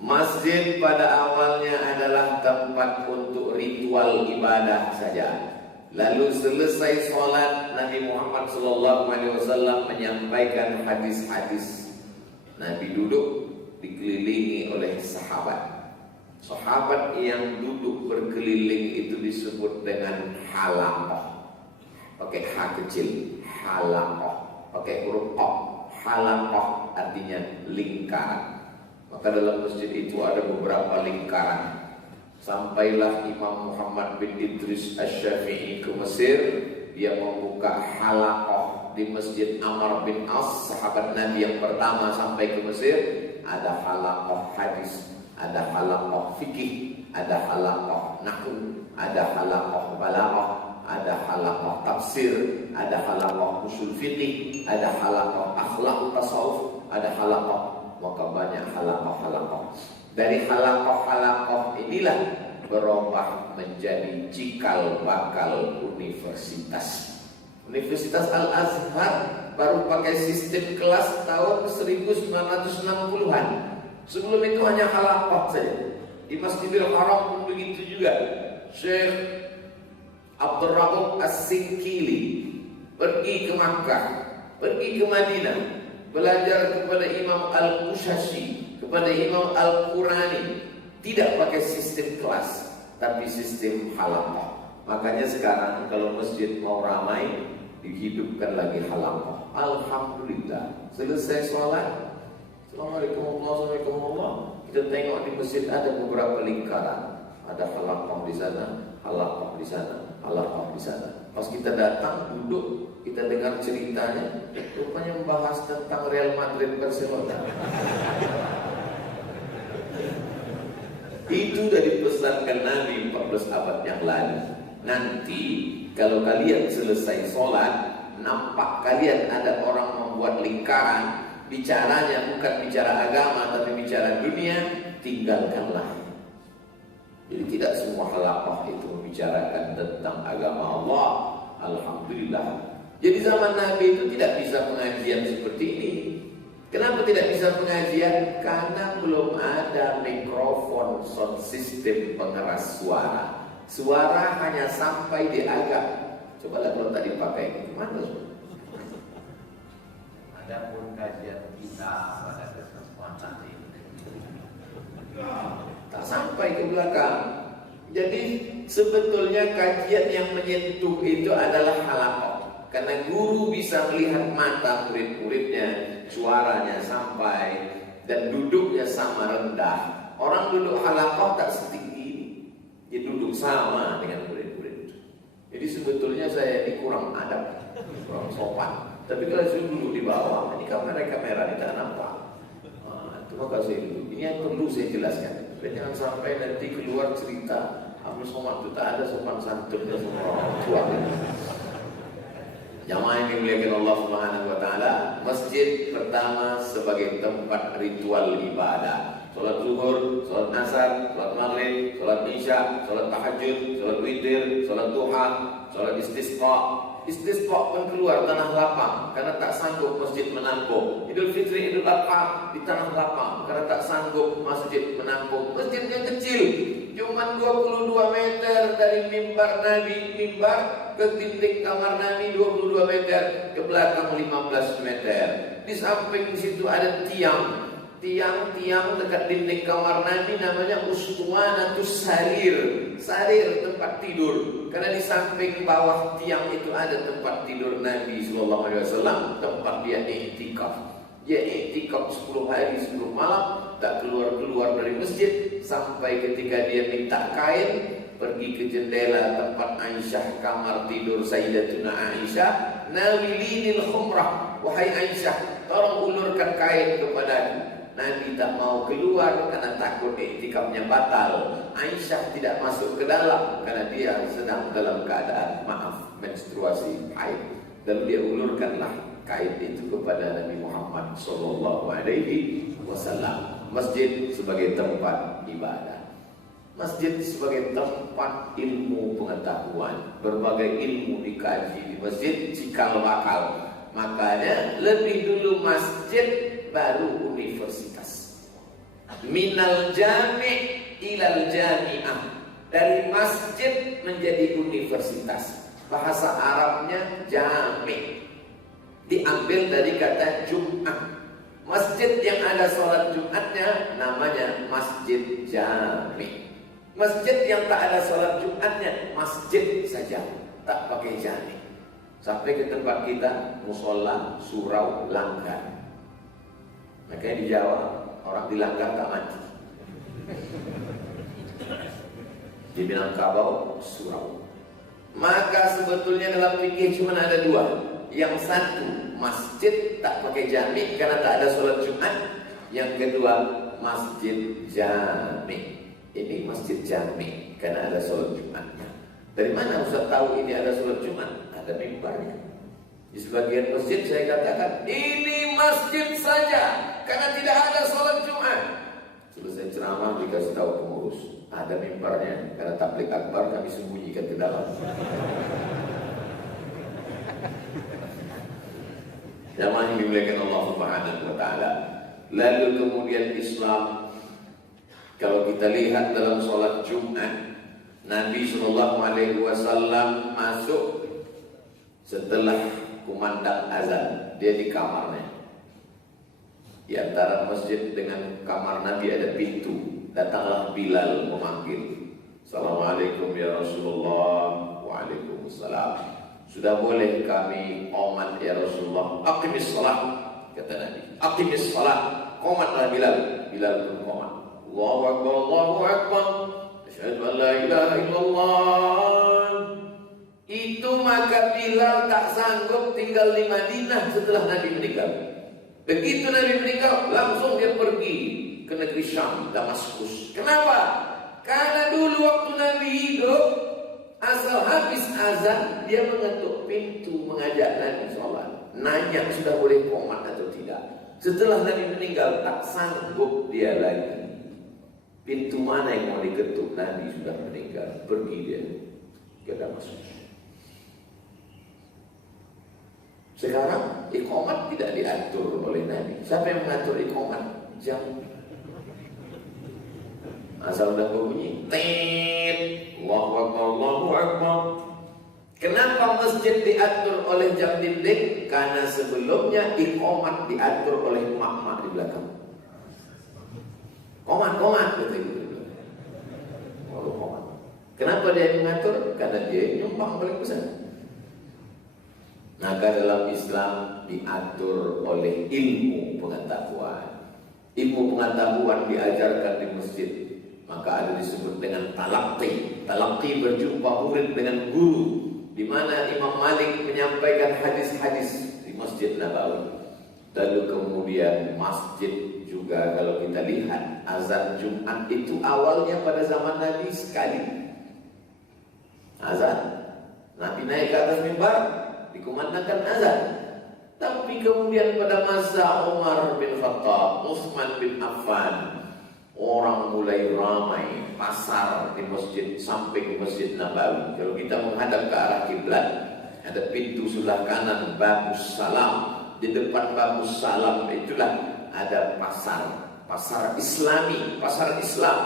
Masjid pada awalnya adalah tempat untuk ritual ibadah saja. Lalu selesai sholat, Nabi Muhammad SAW menyampaikan hadis-hadis. Nabi duduk dikelilingi oleh sahabat. Sahabat yang duduk berkeliling itu disebut dengan halaqah. Pakai H kecil, halaqah. Pakai huruf O, halaqah artinya lingkaran. Maka dalam masjid itu ada beberapa lingkaran. Sampailah Imam Muhammad bin Idris Asy-Syafi'i ke Mesir. Dia membuka halaqah di Masjid Amr bin As, sahabat Nabi yang pertama sampai ke Mesir. Ada halaqah hadis, ada halaqah fikih, ada halaqah nahwu, ada halaqah balaghah, ada halaqah tafsir, ada halaqah usul fikih, ada halaqah akhlak tasawuf, ada halaqah. Maka banyak halaqah-halaqah. Dari halaqah-halaqah inilah berubah menjadi cikal bakal universitas. Universitas Al-Azhar baru pakai sistem kelas tahun 1960-an. Sebelum itu hanya halaqah saja. Di Masjidil Haram pun begitu juga. Syekh Abdul Rauf As-Sinkili pergi ke Makkah, pergi ke Madinah, belajar kepada Imam Al-Qushashi, kepada Imam Al-Qurani. Tidak pakai sistem kelas, tapi sistem halaqah. Makanya sekarang kalau masjid mau ramai, dihidupkan lagi halaqah. Alhamdulillah. Selesai sholat, Assalamualaikum warahmatullahi wabarakatuh. Kita tengok di masjid ada beberapa lingkaran. Ada halaqah di sana, halaqah di sana, halaqah di sana. Pas kita datang, duduk, kita dengar ceritanya, rupanya membahas tentang Real Madrid Barcelona. Itu sudah dipesankan Nabi 14 abad yang lalu. Nanti kalau kalian selesai sholat, nampak kalian ada orang membuat lingkaran, bicaranya bukan bicara agama tapi bicara dunia, tinggalkanlah. Jadi tidak semua halaqah itu membicarakan tentang agama Allah. Alhamdulillah. Jadi zaman Nabi itu tidak bisa pengajian seperti ini. Kenapa tidak bisa pengajian? Karena belum ada mikrofon, sound system pengeras suara. Suara hanya sampai di agak. Cobalah kalau tadi pakai kemana? Ada pun kajian kita pada kesempatan ini tak sampai ke belakang. Jadi sebetulnya kajian yang menyentuh itu adalah halaqah. Karena guru bisa melihat mata murid-muridnya, suaranya sampai, dan duduknya sama rendah. Orang duduk halaqah tak setinggi ini. Dia duduk sama dengan murid-murid. Jadi sebetulnya saya ini kurang adab, kurang sopan. Tapi kalau saya duduk di bawah, ini kamera-kamera ini tak nampak. Terima kasih dulu. Ini yang perlu saya jelaskan. Dan jangan sampai nanti keluar cerita Abdul Somad itu tak ada sopan santunnya semua orang tua. Jamaah yang dimuliakan Allah Subhanahu wa taala, masjid pertama sebagai tempat ritual ibadah. Salat zuhur, salat asar, salat maghrib, salat isya, salat tahajud, salat witir, salat duha, salat istisqa. Istisqa pun keluar tanah lapang karena tak sanggup masjid menampung. Idul Fitri, Idul Adha di tanah lapang karena tak sanggup masjid menampung. Masjidnya kecil, cuma 22 meter dari mimbar Nabi, mimbar ke dinding kamar Nabi 22 meter, ke belakang 15 meter. Di samping situ ada tiang dekat dinding kamar Nabi namanya Ustuwanatus Sarir. Sarir tempat tidur. Karena di samping bawah tiang itu ada tempat tidur Nabi SAW, tempat dia i'tikaf. Dia i'tikaf 10 hari 10 malam, tak keluar-keluar dari masjid sampai ketika dia minta kain, pergi ke jendela tempat Aisyah, kamar tidur Sayyidatuna Aisyah, nawilinil khumrah, wahai Aisyah, tolong ulurkan kain kepadaku. Nabi tak mau keluar karena takut iktikafnya batal. Aisyah tidak masuk ke dalam karena dia sedang dalam keadaan menstruasi haid. Lalu dia ulurkanlah kain itu kepada Nabi Muhammad SAW. Masjid sebagai tempat ibadah, masjid sebagai tempat ilmu pengetahuan. Berbagai ilmu dikaji di masjid, cikal bakal. Makanya lebih dulu masjid baru universitas. Minal jami' ilal jami'ah, dari masjid menjadi universitas. Bahasa Arabnya jami', diambil dari kata Jum'ah. Masjid yang ada sholat Jumatnya namanya masjid jami'. Masjid yang tak ada sholat Jumatnya masjid saja, tak pakai jami'. Sampai ke tempat kita musola, surau, langgar. Makanya di Jawa orang di langgar tak mati. Di Minangkabau, surau. Maka sebetulnya dalam fikih cuma ada dua. Yang satu, masjid tak pakai jami' karena tak ada sholat Jumat. Yang kedua, masjid jami'. Ini masjid jami' karena ada sholat Jumatnya. Dari mana Ustaz tahu ini ada sholat Jumat? Ada mimbarnya. Di sebagian masjid saya katakan, ini masjid saja karena tidak ada sholat Jumat. Selesai ceramah dikasih tahu pengurus, ada mimbarnya karena tablik akbar kami sembunyikan ke dalam. Jamaah yang dimuliakan Allah Subhanahu wa taala. Lalu kemudian Islam, kalau kita lihat dalam sholat Jumat, Nabi SAW masuk setelah kumandang azan. Dia di kamarnya. Di antara masjid dengan kamar Nabi ada pintu. Datanglah Bilal memanggil, Assalamualaikum ya Rasulullah. Waalaikumsalam. Sudah boleh kami qomat ya Rasulullah. Aqimis salat, kata Nabi. Aqimis salat. Qomatlah Bilal. Bilal pun qomat. Allahu Akbar, Allahu Akbar. Asyhadu an la ilaha illallah. Itu maka Bilal tak sanggup tinggal di Madinah setelah Nabi meninggal. Begitu Nabi meninggal, langsung dia pergi ke negeri Syam, Damaskus. Kenapa? Karena dulu waktu Nabi hidup, asal habis azan, dia mengetuk pintu mengajak Nabi sholat. Nanya sudah boleh qomat atau tidak. Setelah Nabi meninggal, tak sanggup dia lagi. Pintu mana yang mau diketuk? Nabi sudah meninggal. Pergi dia ke Damaskus. Sekarang iqamat tidak diatur oleh Nabi. Siapa yang mengatur iqamat? Jam. Asal udah berbunyi, tet, Allahu Akbar, Allahu Akbar. Kenapa masjid diatur oleh jam dinding? Karena sebelumnya iqamat diatur oleh mak-mak di belakang. Komat, betul. Oh, komat. Kenapa dia mengatur? Karena dia nyumbang paling besar. Maka dalam Islam diatur oleh ilmu pengetahuan. Ilmu pengetahuan diajarkan di masjid. Maka ada disebut dengan talaqi. Talaqi berjumpa murid dengan guru. Di mana Imam Malik menyampaikan hadis-hadis di Masjid Nabawi. Lalu kemudian masjid juga kalau kita lihat azan Jumat itu awalnya pada zaman Nabi sekali. Azan, Nabi naik ke atas mimbar, dikumandangkan azan. Tapi kemudian pada masa Umar bin Khattab, Utsman bin Affan, orang mulai ramai, pasar di masjid sampai ke Masjid Nabawi. Kalau kita menghadap ke arah kiblat, ada pintu sebelah kanan Babus Salam. Di depan Babus Salam itulah ada pasar Islami, pasar Islam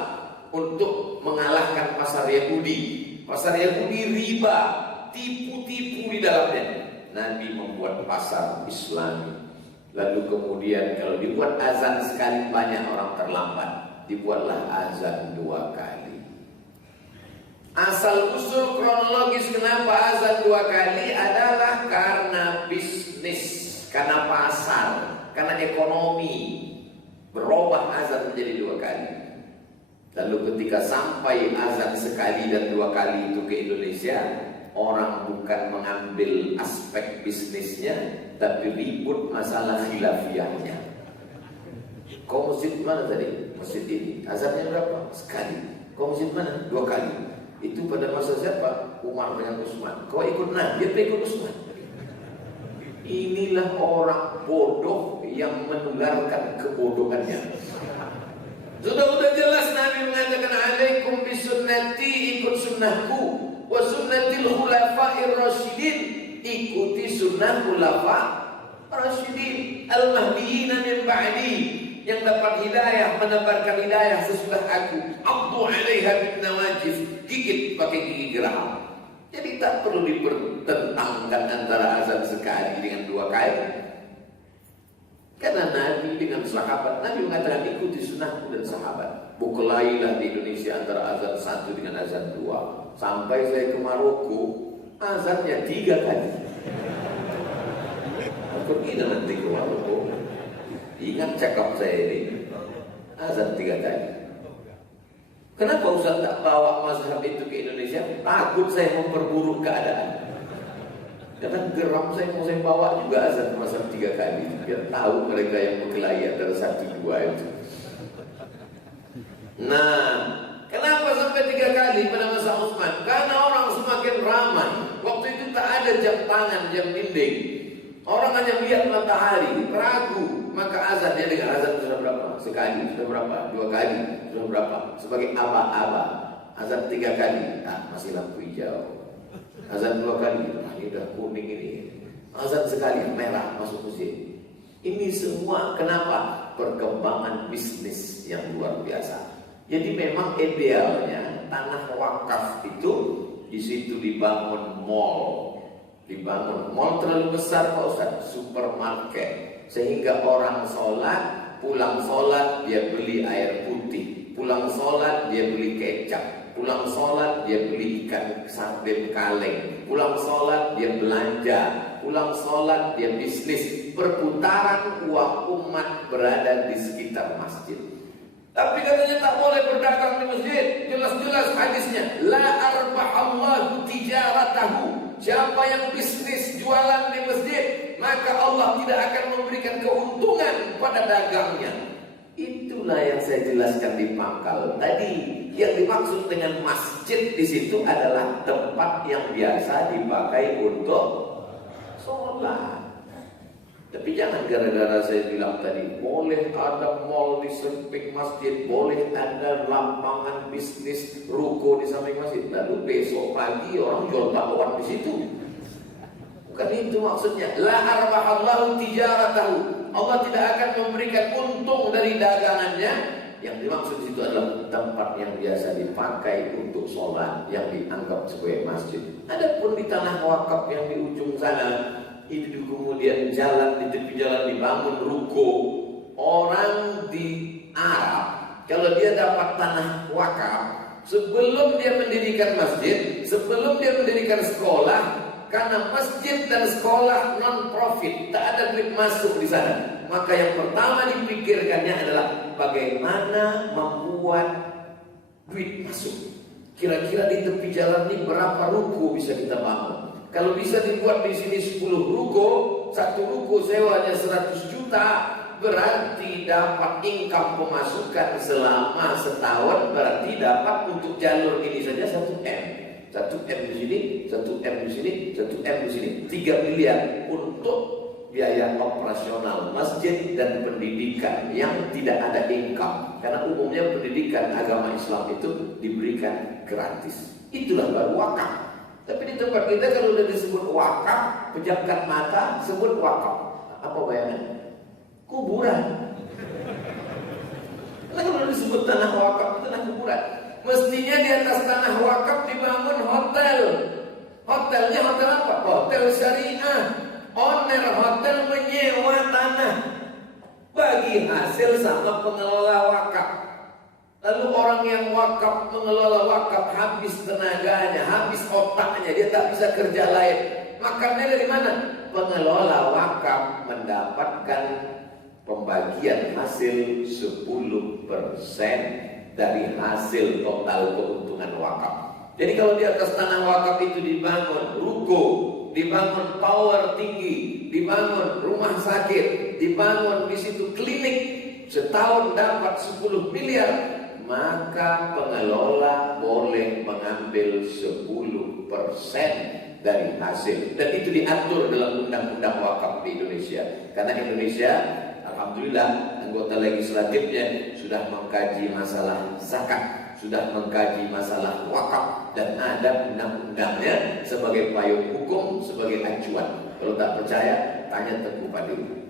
untuk mengalahkan pasar Yahudi. Pasar Yahudi riba, tipu-tipu di dalamnya. Nabi membuat pasar Islami. Lalu kemudian kalau dibuat azan sekali banyak orang terlambat, dibuatlah azan 2 kali. Asal usul kronologis kenapa azan 2 kali adalah karena bisnis, karena pasar, karena ekonomi. Berubah azan menjadi 2 kali. Lalu ketika sampai azan sekali dan 2 kali itu ke Indonesia, orang bukan mengambil aspek bisnisnya, tapi ribut masalah khilafiyahnya. Kau masjid mana tadi? Masjid ini. Azannya berapa? Sekali. Kau masjid mana? 2 kali. Itu pada masa siapa? Umar dengan Utsman. Kau ikut Nabi atau ikut Utsman? Inilah orang bodoh yang menularkan kebodohannya. Sudah jelas Nabi mengatakan alaikum bisunnati, ikut sunnahku, wa sunnatil khulafa'ir rasyidin, ikuti sunnah khulafa' rasyidin al-mahdiyyin min ba'di. yang dapat hidayah, menebarkan hidayah sesudah aku. Abdu 'alaiha bin nawajif, gigit pakai gigi geram. Jadi tak perlu dipertentangkan antara azan sekali dengan 2 kali. Karena Nabi dengan sahabat, Nabi mengatakan ikuti sunnahku dan sahabat. Bukelailah di Indonesia antara azan 1 dengan azan 2. Sampai saya ke Maroko, azannya 3 kali. Pergi nanti ke Maroko. Ingat cakap saya ini, azan 3 kali. Kenapa Ustaz tak bawa mazhab itu ke Indonesia? Takut saya memperburuk keadaan. Karena geram saya mau saya bawa juga azan mazhab 3 kali. Biar tahu mereka yang berkelahi antara 1-2 itu. Nah, kenapa sampai 3 kali pada masa Utsman? Karena orang semakin ramai. Waktu itu tak ada jam tangan, jam dinding. Orang hanya melihat matahari, ragu. Maka azannya dengan azan sudah berapa? Sekali, sudah berapa? 2 kali, sudah berapa? Sebagai aba-aba. Azan 3 kali, masih lampu hijau. Azan 2 kali, ini udah kuning ini. Azan sekali, merah, masuk masjid. Ini semua kenapa? Perkembangan bisnis yang luar biasa. Jadi memang idealnya tanah wakaf itu di situ dibangun mall. Dibangun mall terlalu besar Pak Ustaz, supermarket, sehingga orang sholat, pulang sholat dia beli air putih, pulang sholat dia beli kecap, pulang sholat dia beli ikan sarden kaleng, pulang sholat dia belanja, pulang sholat dia bisnis. Perputaran uang umat berada di sekitar masjid. Tapi katanya tak boleh berdagang di masjid. Jelas-jelas hadisnya, la arbahallahu tijaratahu. Siapa yang bisnis jualan di masjid, maka Allah tidak akan memberikan keuntungan pada dagangnya. Itulah yang saya jelaskan di pangkal tadi. Yang dimaksud dengan masjid di situ adalah tempat yang biasa dipakai untuk sholat. Tapi jangan gara-gara saya bilang tadi, boleh ada mall di samping masjid, boleh ada lapangan bisnis ruko di samping masjid, lalu besok pagi orang jual bakwan di situ. Bukan itu maksudnya. La arbahallahu tijaratahu. Allah tidak akan memberikan untung dari dagangannya. Yang dimaksud itu adalah tempat yang biasa dipakai untuk sholat, yang dianggap sebagai masjid. Adapun di tanah wakaf yang di ujung sana, itu kemudian jalan, di tepi jalan dibangun ruko. Orang di Arab kalau dia dapat tanah wakaf, sebelum dia mendirikan masjid, sebelum dia mendirikan sekolah, karena masjid dan sekolah non profit, tak ada duit masuk di sana, maka yang pertama dipikirkannya adalah bagaimana membuat duit masuk. Kira-kira di tepi jalan ini berapa ruko bisa kita bangun? Kalau bisa dibuat di sini 10 ruko, satu ruko sewanya 100 juta, berarti dapat income pemasukan selama setahun, berarti dapat untuk jalur ini saja 1 M. 1 M di sini, 1 M di sini, 1 M di sini, 3 miliar untuk biaya operasional masjid dan pendidikan yang tidak ada income. Karena umumnya pendidikan agama Islam itu diberikan gratis. Itulah baru wakaf. Tapi di tempat kita kalau sudah disebut wakaf, pejamkan mata, sebut wakaf. Apa bayangannya? Kuburan. Karena kalau disebut tanah wakaf itu tanah kuburan. Mestinya di atas tanah wakaf dibangun hotel. Hotelnya hotel apa? Hotel syariah. Owner hotel menyewa tanah, bagi hasil sama pengelola wakaf. Lalu orang yang wakaf, mengelola wakaf, habis tenaganya, habis otaknya, dia tak bisa kerja lain. Makannya dari mana? Pengelola wakaf mendapatkan pembagian hasil 10% dari hasil total keuntungan wakaf. Jadi kalau di atas tanah wakaf itu dibangun ruko, dibangun tower tinggi, dibangun rumah sakit, dibangun di situ klinik, setahun dapat 10 miliar, maka pengelola boleh mengambil 10% dari hasil. Dan itu diatur dalam undang-undang wakaf di Indonesia. Karena Indonesia, alhamdulillah, anggota legislatifnya sudah mengkaji masalah zakat, sudah mengkaji masalah wakaf, dan ada undang-undangnya sebagai payung hukum, sebagai acuan. Kalau tak percaya, tanya Tengku Padu.